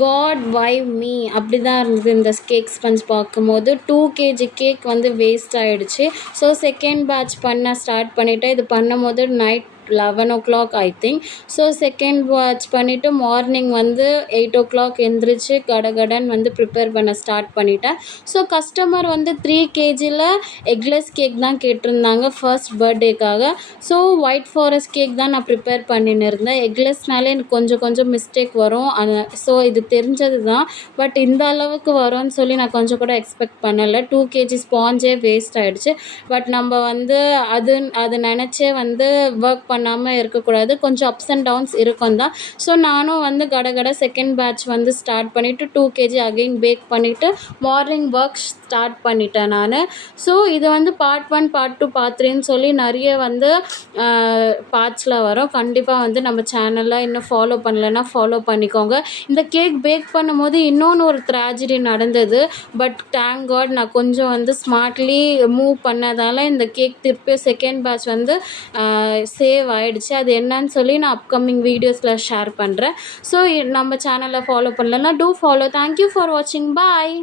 God வை me அப்படி தான் இருந்தது இந்த கேக் ஸ்பஞ்ச் பார்க்கும்போது. 2 கேஜி கேக் வந்து வேஸ்ட் ஆகிடுச்சு. ஸோ செகண்ட் பேட்ச் பண்ண ஸ்டார்ட் பண்ணிவிட்டேன். இது பண்ணும்போது night 11 I think. So second batch பண்ணிவிட்டு மார்னிங் வந்து 8 எந்திரிச்சு கடகடன்னு வந்து ப்ரிப்பேர் பண்ண ஸ்டார்ட் பண்ணிட்டேன். ஸோ கஸ்டமர் வந்து 3 கேஜியில் எக்லெஸ் கேக் தான் கேட்டிருந்தாங்க ஃபர்ஸ்ட் பர்த்டேக்காக. ஸோ ஒயிட் ஃபாரஸ்ட் கேக் தான் நான் ப்ரிப்பேர் பண்ணின்னு இருந்தேன். எக்லெஸ்னாலே எனக்கு கொஞ்சம் கொஞ்சம் மிஸ்டேக் வரும். ஸோ இது தெரிஞ்சது தான். பட் இந்த அளவுக்கு வரும்னு சொல்லி நான் கொஞ்சம் கூட எக்ஸ்பெக்ட் பண்ணலை. 2 கேஜி ஸ்பாஞ்சே வேஸ்ட் ஆகிடுச்சு. பட் நம்ம வந்து அது நினச்சே வந்து ஒர்க் பண்ணாமல் இருக்கக்கூடாது. கொஞ்சம் அப்ஸ் அண்ட் டவுன்ஸ் இருக்கும் தான். ஸோ நானும் வந்து கடகட செகண்ட் பேட்ச் வந்து ஸ்டார்ட் பண்ணிவிட்டு 2 கேஜி அகெயின் பேக் பண்ணிவிட்டு மார்னிங் ஒர்க் ஸ்டார்ட் பண்ணிட்டேன் நான். ஸோ இது வந்து பார்ட் 1 பார்ட் 2 பார்ட் 3ன்னு சொல்லி நிறைய வந்து பார்ட்ஸில் வரும். கண்டிப்பாக வந்து நம்ம சேனலில் இன்னும் ஃபாலோ பண்ணலைன்னா ஃபாலோ பண்ணிக்கோங்க. இந்த கேக் பேக் பண்ணும்போது இன்னொன்று ஒரு ட்ராஜடி நடந்தது. பட் தேங்க் காட் நான் கொஞ்சம் வந்து ஸ்மார்ட்லி மூவ் பண்ணதால் இந்த கேக் திருப்பி செகண்ட் பேட்ச் வந்து சேவ் ஆகிடுச்சு. அது என்னன்னு சொல்லி நான் அப்கமிங் வீடியோஸில் ஷேர் பண்ணுறேன். ஸோ நம்ம சேனலை ஃபாலோ பண்ணலன்னா டூ ஃபாலோ. தேங்க்யூ ஃபார் வாட்சிங். பாய்.